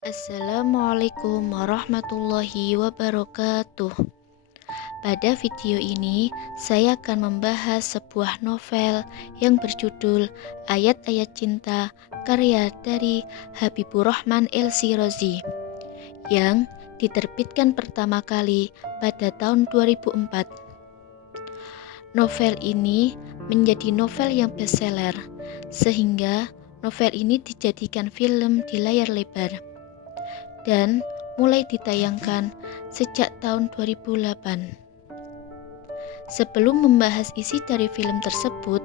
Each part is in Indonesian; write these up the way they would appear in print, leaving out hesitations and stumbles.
Assalamualaikum warahmatullahi wabarakatuh. Pada video ini, saya akan membahas sebuah novel yang berjudul Ayat-Ayat Cinta karya dari Habibur Rahman El-Shirazi yang diterbitkan pertama kali pada tahun 2004. Novel ini menjadi novel yang bestseller, sehingga novel ini dijadikan film di layar lebar dan mulai ditayangkan sejak tahun 2008. Sebelum membahas isi dari film tersebut,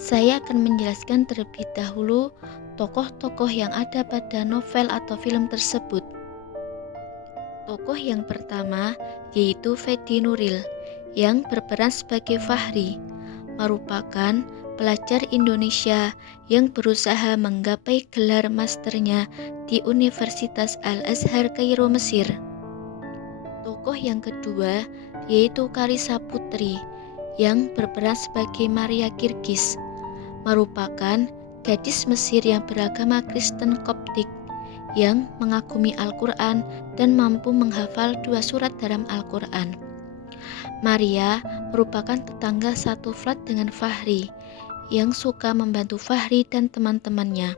saya akan menjelaskan terlebih dahulu tokoh-tokoh yang ada pada novel atau film tersebut. Tokoh yang pertama yaitu Fethi Nuril yang berperan sebagai Fahri, merupakan pelajar Indonesia yang berusaha menggapai gelar masternya di Universitas Al-Azhar Kairo, Mesir. Tokoh yang kedua yaitu Karissa Putri yang berperan sebagai Maria Kirgis, merupakan gadis Mesir yang beragama Kristen Koptik yang mengagumi Al-Quran dan mampu menghafal 2 surat dalam Al-Quran. Maria merupakan tetangga satu flat dengan Fahri yang suka membantu Fahri dan teman-temannya.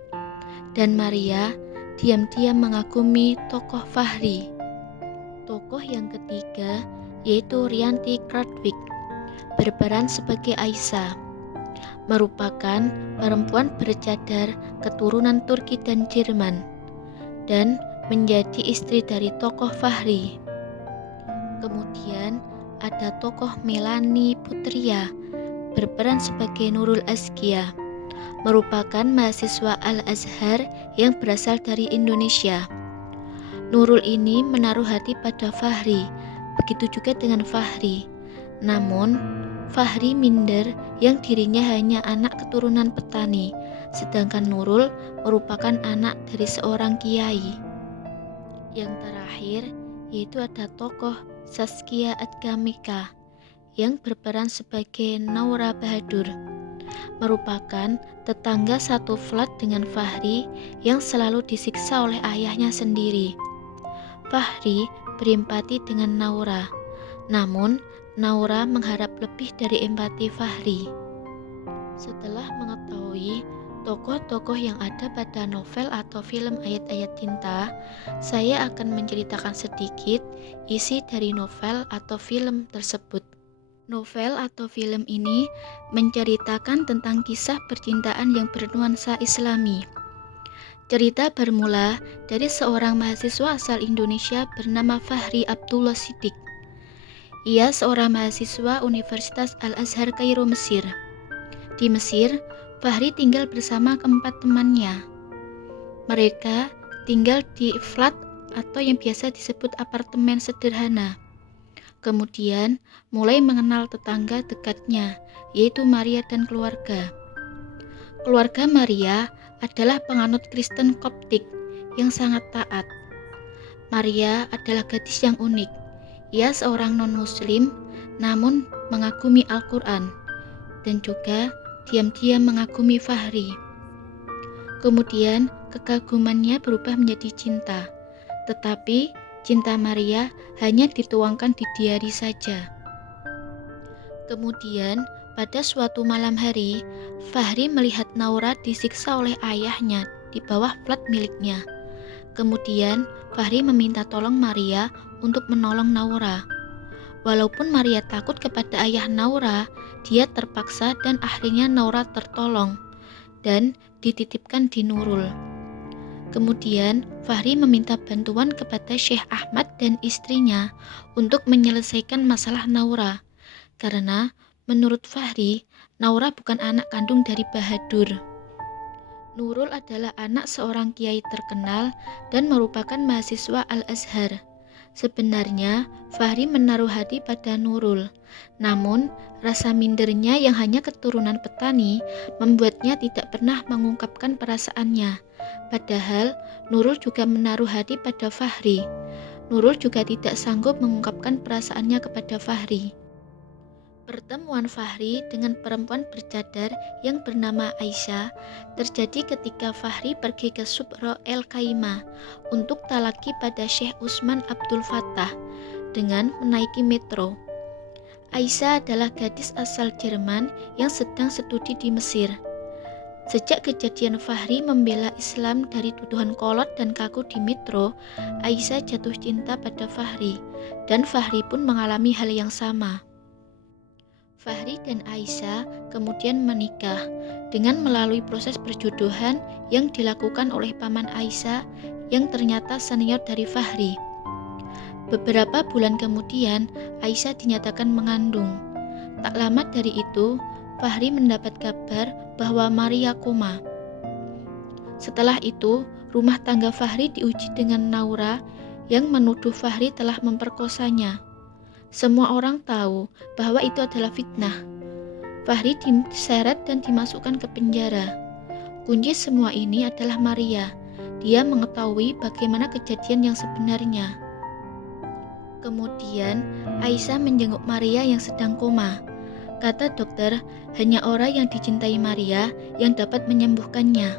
Dan Maria diam-diam mengagumi tokoh Fahri. Tokoh yang ketiga yaitu Rianti Kratovic, berperan sebagai Aisyah, merupakan perempuan bercadar keturunan Turki dan Jerman dan menjadi istri dari tokoh Fahri. Kemudian ada tokoh Melani Putria, berperan sebagai Nurul Azkia, merupakan mahasiswa Al-Azhar yang berasal dari Indonesia. Nurul ini menaruh hati pada Fahri, begitu juga dengan Fahri. Namun, Fahri minder yang dirinya hanya anak keturunan petani, sedangkan Nurul merupakan anak dari seorang kiai. Yang terakhir, yaitu ada tokoh Saskia Adgamika yang berperan sebagai Naura Bahadur, merupakan tetangga satu flat dengan Fahri yang selalu disiksa oleh ayahnya sendiri. Fahri berempati dengan Naura, namun Naura mengharap lebih dari empati Fahri. Setelah mengetahui tokoh-tokoh yang ada pada novel atau film Ayat-Ayat Cinta, saya akan menceritakan sedikit isi dari novel atau film tersebut. Novel atau film ini menceritakan tentang kisah percintaan yang bernuansa Islami. Cerita bermula dari seorang mahasiswa asal Indonesia bernama Fahri Abdullah Siddiq. Ia seorang mahasiswa Universitas Al-Azhar Kairo, Mesir. Di Mesir, Fahri tinggal bersama keempat temannya. Mereka tinggal di flat atau yang biasa disebut apartemen sederhana. Kemudian mulai mengenal tetangga dekatnya, yaitu Maria dan keluarga. Keluarga Maria adalah penganut Kristen Koptik yang sangat taat. Maria adalah gadis yang unik. Ia seorang non-muslim namun mengagumi Al-Quran dan juga diam-diam mengagumi Fahri. Kemudian kekagumannya berubah menjadi cinta, tetapi cinta Maria hanya dituangkan di diari saja. Kemudian pada suatu malam hari, Fahri melihat Naura disiksa oleh ayahnya di bawah flat miliknya. Kemudian Fahri meminta tolong Maria untuk menolong Naura. Walaupun Maria takut kepada ayah Naura, dia terpaksa dan akhirnya Naura tertolong dan dititipkan di Nurul. Kemudian Fahri meminta bantuan kepada Syekh Ahmad dan istrinya untuk menyelesaikan masalah Naura, karena menurut Fahri, Naura bukan anak kandung dari Bahadur. Nurul adalah anak seorang kiai terkenal dan merupakan mahasiswa Al-Azhar. Sebenarnya, Fahri menaruh hati pada Nurul, namun rasa mindernya yang hanya keturunan petani membuatnya tidak pernah mengungkapkan perasaannya. Padahal, Nurul juga menaruh hati pada Fahri. Nurul juga tidak sanggup mengungkapkan perasaannya kepada Fahri. Pertemuan Fahri dengan perempuan bercadar yang bernama Aisyah terjadi ketika Fahri pergi ke Subro El Khaimah untuk talaki pada Syekh Utsman Abdul Fattah dengan menaiki metro. Aisyah adalah gadis asal Jerman yang sedang studi di Mesir. Sejak kejadian Fahri membela Islam dari tuduhan kolot dan kaku di metro, Aisyah jatuh cinta pada Fahri, dan Fahri pun mengalami hal yang sama. Fahri dan Aisyah kemudian menikah dengan melalui proses perjodohan yang dilakukan oleh paman Aisyah yang ternyata senior dari Fahri. Beberapa bulan kemudian, Aisyah dinyatakan mengandung. Tak lama dari itu, Fahri mendapat kabar bahwa Maria koma. Setelah itu, rumah tangga Fahri diuji dengan Naura yang menuduh Fahri telah memperkosanya. Semua orang tahu bahwa itu adalah fitnah. Fahri diseret dan dimasukkan ke penjara. Kunci semua ini adalah Maria. Dia mengetahui bagaimana kejadian yang sebenarnya. Kemudian, Aisyah menjenguk Maria yang sedang koma. Kata dokter, hanya orang yang dicintai Maria yang dapat menyembuhkannya.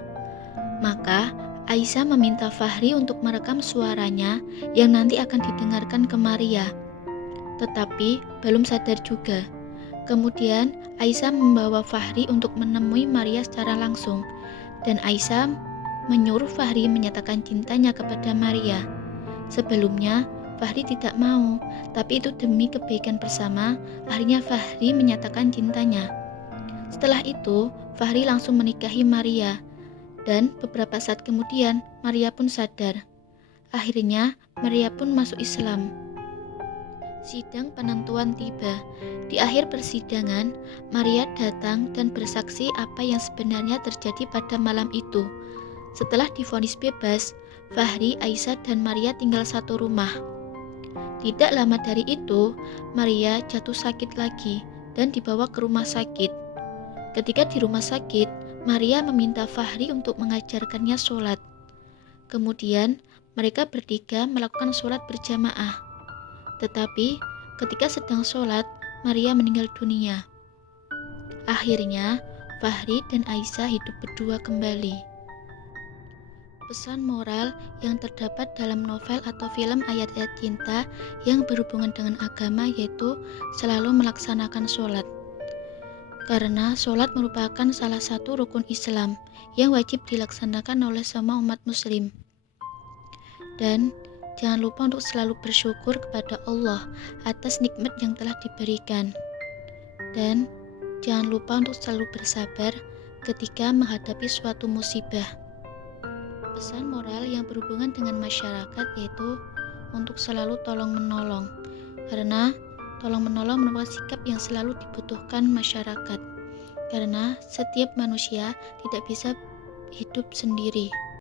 Maka, Aisyah meminta Fahri untuk merekam suaranya yang nanti akan didengarkan ke Maria. Tetapi belum sadar juga. Kemudian Aisyah membawa Fahri untuk menemui Maria secara langsung, dan Aisyah menyuruh Fahri menyatakan cintanya kepada Maria. Sebelumnya Fahri tidak mau, tapi itu demi kebaikan bersama. Akhirnya Fahri menyatakan cintanya. Setelah itu Fahri langsung menikahi Maria, dan beberapa saat kemudian Maria pun sadar. Akhirnya Maria pun masuk Islam. Sidang penentuan tiba. Di akhir persidangan, Maria datang dan bersaksi apa yang sebenarnya terjadi pada malam itu. Setelah divonis bebas, Fahri, Aisyah, dan Maria tinggal satu rumah. Tidak lama dari itu, Maria jatuh sakit lagi dan dibawa ke rumah sakit. Ketika di rumah sakit, Maria meminta Fahri untuk mengajarkannya sholat. Kemudian, mereka bertiga melakukan sholat berjamaah. Tetapi ketika sedang sholat, Maria meninggal dunia. Akhirnya, Fahri dan Aisyah hidup berdua kembali. Pesan moral yang terdapat dalam novel atau film ayat-ayat cinta yang berhubungan dengan agama yaitu selalu melaksanakan sholat. Karena sholat merupakan salah satu rukun Islam yang wajib dilaksanakan oleh semua umat muslim. Dan jangan lupa untuk selalu bersyukur kepada Allah atas nikmat yang telah diberikan. Dan jangan lupa untuk selalu bersabar ketika menghadapi suatu musibah. Pesan moral yang berhubungan dengan masyarakat yaitu untuk selalu tolong-menolong. Karena tolong-menolong merupakan sikap yang selalu dibutuhkan masyarakat. Karena setiap manusia tidak bisa hidup sendiri.